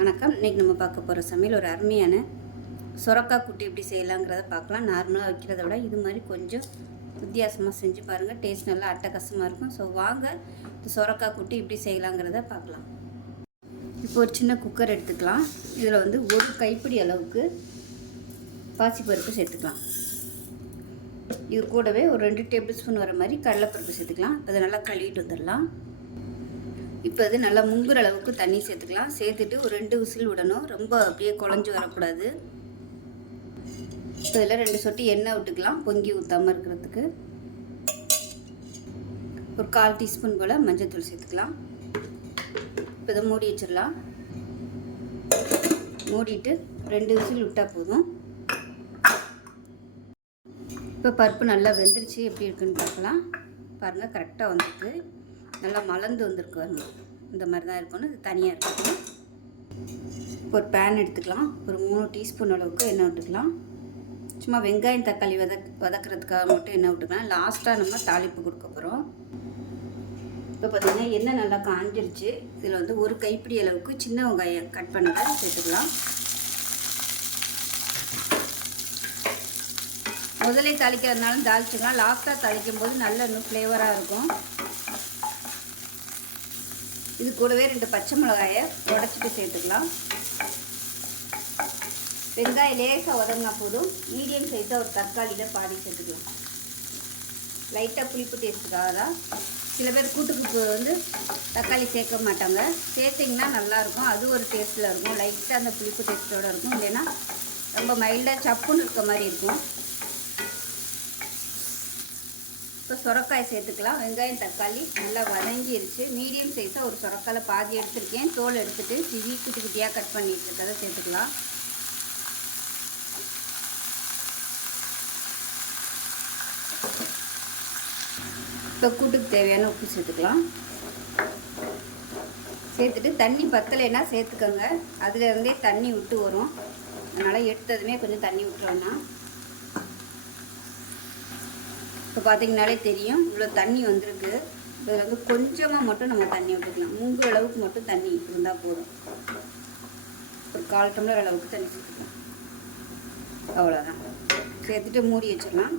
வணக்கம். இன்றைக்கி நம்ம பார்க்க போகிற சமையல் ஒரு அருமையான சொரக்காய் கூட்டு எப்படி செய்யலாங்கிறத பார்க்கலாம். நார்மலாக வைக்கிறத விட இது மாதிரி கொஞ்சம் வித்தியாசமாக செஞ்சு பாருங்கள். டேஸ்ட் நல்லா அட்டகாசமாக இருக்கும். ஸோ வாங்க இந்த சொரக்காய் கூட்டு எப்படி செய்யலாங்கிறத பார்க்கலாம். இப்போ ஒரு சின்ன குக்கர் எடுத்துக்கலாம். இதில் ஒரு கைப்பிடி அளவுக்கு பாசிப்பருப்பு சேர்த்துக்கலாம். இது கூடவே ஒரு 2 டேபிள் ஸ்பூன் வர மாதிரி கடலைப்பருப்பு சேர்த்துக்கலாம். அதை நல்லா கழுவிட்டு வந்துடலாம். இப்போ இது நல்லா முங்குற அளவுக்கு தண்ணி சேர்த்துக்கலாம். சேர்த்துட்டு ஒரு 2 விசில் விடணும். ரொம்ப அப்படியே குழஞ்சி வரக்கூடாது. இப்போ இதில் 2 சொட்டு எண்ணெய் விட்டுக்கலாம், பொங்கி ஊற்றாமல் இருக்கிறதுக்கு. ஒரு 1/4 டீஸ்பூன் போல் மஞ்சள்தூள் சேர்த்துக்கலாம். இப்போ இதை மூடி வச்சிடலாம். மூடிட்டு 2 விசில் விட்டால் போதும். இப்போ பருப்பு நல்லா வெந்துருச்சு. எப்படி இருக்குன்னு பார்க்கலாம். பாருங்கள், கரெக்டாக வந்துருக்கு. நல்லா மலர்ந்து வந்திருக்கு. வரணும் இந்த மாதிரி தான் இருக்கணும். இது தனியாக இருக்கணும். ஒரு பேன் எடுத்துக்கலாம். ஒரு 3 டீஸ்பூன் அளவுக்கு எண்ணெய் விட்டுக்கலாம். சும்மா வெங்காயம் தக்காளி வதக்கிறதுக்காக மட்டும் எண்ணெய் விட்டுக்கலாம். லாஸ்ட்டாக நம்ம தாளிப்பு கொடுக்க போகிறோம். இப்போ பார்த்திங்கன்னா எண்ணெய் நல்லா காஞ்சிருச்சு. இதில் ஒரு கைப்பிடி அளவுக்கு சின்ன வெங்காயம் கட் பண்ணதை சேர்த்துக்கலாம். முதலே தாளிக்கிறதுனாலும் தாளிச்சுக்கலாம். லாஸ்ட்டாக தாளிக்கும் போது நல்ல இன்னும் ஃப்ளேவராக இருக்கும். இது கூடவே 2 பச்சை மிளகாயை உடச்சிட்டு சேர்த்துக்கலாம். வெங்காயம் லேசாக உதங்கினா போதும். மீடியம் சைஸாக ஒரு தக்காளியில் பாதி சேர்த்துக்கலாம். லைட்டாக புளிப்பு டேஸ்ட்டுக்காக தான். சில பேர் கூட்டுக்கு தக்காளி சேர்க்க மாட்டாங்க. சேர்த்திங்கன்னா நல்லாயிருக்கும். அது ஒரு டேஸ்ட்டில் இருக்கும். லைட்டாக அந்த புளிப்பு டேஸ்ட்டோடு இருக்கும். இல்லைன்னா ரொம்ப மைல்டாக சப்புன்னு இருக்க மாதிரி இருக்கும். இப்போ சொரக்காய் சேர்த்துக்கலாம். வெங்காயம் தக்காளி நல்லா வதங்கிருச்சு. மீடியம் சைஸாக ஒரு சொரக்காயில் பாதி எடுத்துருக்கேன். தோல் எடுத்துகிட்டு சிவி குட்டி குட்டியாக கட் பண்ணிட்டு இருக்கதை சேர்த்துக்கலாம். இப்போ கூட்டுக்கு தேவையான உப்பு சேர்த்துக்கலாம். சேர்த்துட்டு தண்ணி பத்தலைன்னா சேர்த்துக்கோங்க. அதுலேருந்தே தண்ணி விட்டு வரும். அதனால் எடுத்ததுமே கொஞ்சம் தண்ணி விட்டுறோன்னா. இப்போ பார்த்திங்கனாலே தெரியும் இவ்வளோ தண்ணி வந்திருக்கு. இதில் கொஞ்சமாக மட்டும் நம்ம தண்ணி விட்டுக்கலாம். முங்குற அளவுக்கு மட்டும் தண்ணி இருந்தால் போதும். ஒரு 1/4 டம்ளர் அளவுக்கு தண்ணி சேர்த்துக்கலாம். அவ்வளோதான். சேர்த்துட்டு மூடி வச்சிடலாம்.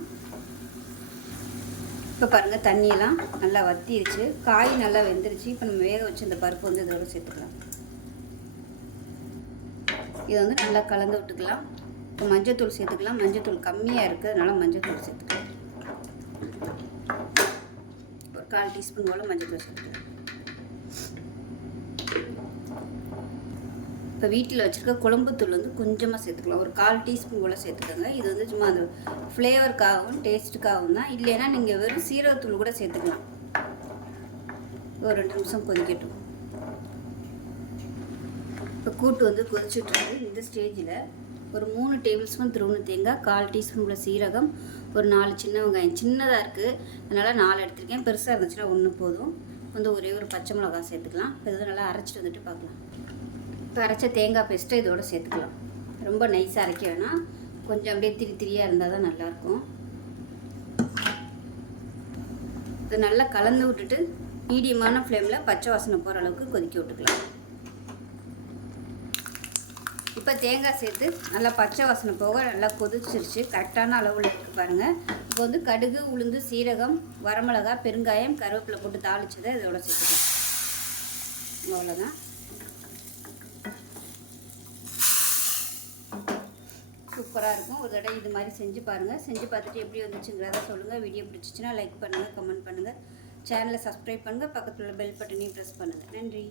இப்போ பாருங்கள், தண்ணியெல்லாம் நல்லா வத்திருச்சு. காய் நல்லா வெந்துருச்சு. இப்போ நம்ம வேக வச்சு இந்த பருப்பு இதோடு சேர்த்துக்கலாம். இதை நல்லா கலந்து விட்டுக்கலாம். இப்போ மஞ்சள்தூள் சேர்த்துக்கலாம். மஞ்சள்தூள் கம்மியாக இருக்குது, அதனால் மஞ்சள்தூள் சேர்த்துக்கலாம். ஒரு 1/4 டீஸ்பூன் போல் மஞ்சள்தூள் சேர்த்துக்கலாம். இப்போ வீட்டில் வச்சுருக்க குழம்புத்தூள் கொஞ்சமாக சேர்த்துக்கலாம். ஒரு 1/4 டீஸ்பூன் போல் சேர்த்துக்கோங்க. இது சும்மா அந்த ஃப்ளேவருக்காகவும் டேஸ்ட்டுக்காகவும் தான். இல்லைன்னா நீங்கள் வெறும் சீரகத்தூள் கூட சேர்த்துக்கலாம். ஒரு 2 நிமிஷம் கொதிக்கட்டும். இப்போ கூட்டு கொதிச்சுட்ருக்கு. இந்த ஸ்டேஜில் ஒரு 3 டேபிள் ஸ்பூன் துருவன தேங்காய், 1/4 டீஸ்பூன் உள்ள சீரகம், ஒரு 4 சின்ன வெங்காயம். சின்னதாக இருக்குது, அதனால் 4 எடுத்துருக்கேன். பெருசாக இருந்துச்சுன்னா 1 போதும். ஒரே ஒரு பச்சை மிளகாய் சேர்த்துக்கலாம். இப்போ இது நல்லா அரைச்சிட்டு பார்க்கலாம். இப்போ அரைச்ச தேங்காய் பேஸ்ட்டை இதோடு சேர்த்துக்கலாம். ரொம்ப நைஸாக அரைக்க வேணாம். கொஞ்சம் அப்படியே திரியாக இருந்தால் தான் நல்லாயிருக்கும். இது நல்லா கலந்து விட்டுட்டு மீடியமான ஃப்ளேமில் பச்சை வாசனை போகிற அளவுக்கு கொதிக்க விட்டுக்கலாம். இப்போ தேங்காய் சேர்த்து நல்லா பச்சை வாசனை போக நல்லா கொதிச்சிருச்சு. கரெக்டான அளவில் இருக்குது பாருங்கள். இப்போ கடுகு, உளுந்து, சீரகம், வரமிளகாய், பெருங்காயம், கருவேப்பிலை போட்டு தாளிச்சதை இதோட சேர்த்துக்கலாம். அவ்வளோதான். சூப்பராக இருக்கும். ஒரு தடவை இது மாதிரி செஞ்சு பாருங்கள். செஞ்சு பார்த்துட்டு எப்படி வந்துச்சுங்கிறத சொல்லுங்கள். வீடியோ பிடிச்சிச்சின்னா லைக் பண்ணுங்கள், கமெண்ட் பண்ணுங்கள், சேனலை சப்ஸ்கிரைப் பண்ணுங்கள், பக்கத்தில் உள்ள பெல் பட்டனையும் ப்ரெஸ் பண்ணுங்கள். நன்றி.